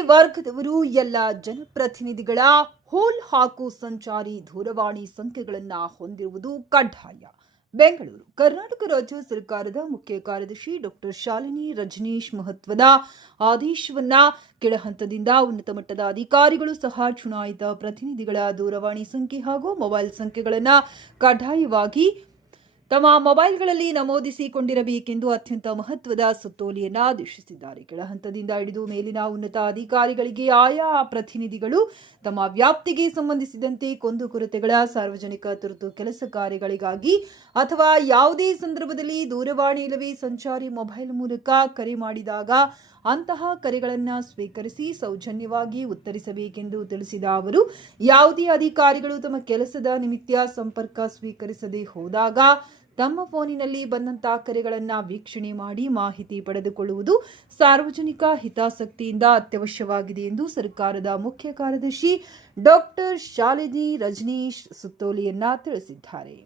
ಅವರು ಎಲ್ಲ ಜನಪ್ರತಿನಿಧಿಗಳ ಹೋಲ್ ಹಾಕು ಸಂಚಾರಿ ದೂರವಾಣಿ ಸಂಖ್ಯೆಗಳನ್ನು ಹೊಂದಿರುವುದು ಕಡ್ಡಾಯ. ಬೆಂಗಳೂರು, ಕರ್ನಾಟಕ ರಾಜ್ಯ ಸರ್ಕಾರದ ಮುಖ್ಯ ಕಾರ್ಯದರ್ಶಿ ಡಾಕ್ಟರ್ ಶಾಲಿನಿ ರಜನೀಶ್ ಮಹತ್ವದ ಆದೇಶವನ್ನ ಕೆಳಹಂತದಿಂದ ಉನ್ನತ ಮಟ್ಟದ ಅಧಿಕಾರಿಗಳು ಸಹ ಚುನಾಯಿತ ಪ್ರತಿನಿಧಿಗಳ ದೂರವಾಣಿ ಸಂಖ್ಯೆ ಹಾಗೂ ಮೊಬೈಲ್ ಸಂಖ್ಯೆಗಳನ್ನು ಕಡ್ಡಾಯವಾಗಿ ತಮ್ಮ ಮೊಬೈಲ್ಗಳಲ್ಲಿ ನಮೂದಿಸಿಕೊಂಡಿರಬೇಕೆಂದು ಅತ್ಯಂತ ಮಹತ್ವದ ಸುತ್ತೋಲೆಯನ್ನ ಆದೇಶಿಸಿದ್ದಾರೆ. ಕೆಳಹಂತದಿಂದ ಹಿಡಿದು ಮೇಲಿನ ಉನ್ನತ ಅಧಿಕಾರಿಗಳಿಗೆ ಆಯಾ ಪ್ರತಿನಿಧಿಗಳು ತಮ್ಮ ವ್ಯಾಪ್ತಿಗೆ ಸಂಬಂಧಿಸಿದಂತೆ ಕುಂದುಕೊರತೆಗಳ ಸಾರ್ವಜನಿಕ ತುರ್ತು ಕೆಲಸ ಕಾರ್ಯಗಳಿಗಾಗಿ ಅಥವಾ ಯಾವುದೇ ಸಂದರ್ಭದಲ್ಲಿ ದೂರವಾಣಿ ಇಲ್ಲವೇ ಸಂಚಾರಿ ಮೊಬೈಲ್ ಮೂಲಕ ಕರೆ ಮಾಡಿದಾಗ ಅಂತಹ ಕರೆಗಳನ್ನು ಸ್ವೀಕರಿಸಿ ಸೌಜನ್ಯವಾಗಿ ಉತ್ತರಿಸಬೇಕೆಂದು ತಿಳಿಸಿದ ಅವರು, ಯಾವುದೇ ಅಧಿಕಾರಿಗಳು ತಮ್ಮ ಕೆಲಸದ ನಿಮಿತ್ತ ಸಂಪರ್ಕ ಸ್ವೀಕರಿಸದೆ ಹೋದಾಗ ತಮ್ಮ ಫೋನಿನಲ್ಲಿ ಬಂದಂತಹ ಕರೆಗಳನ್ನು ವೀಕ್ಷಣೆ ಮಾಡಿ ಮಾಹಿತಿ ಪಡೆದುಕೊಳ್ಳುವುದು ಸಾರ್ವಜನಿಕ ಹಿತಾಸಕ್ತಿಯಿಂದ ಅತ್ಯವಶ್ಯವಾಗಿದೆ ಎಂದು ಸರ್ಕಾರದ ಮುಖ್ಯ ಕಾರ್ಯದರ್ಶಿ ಡಾಕ್ಟರ್ ಶಾಲಿನಿ ರಜನೀಶ್ ಸುತ್ತೋಲಿಯನ್ನ ತಿಳಿಸಿದ್ದಾರೆ.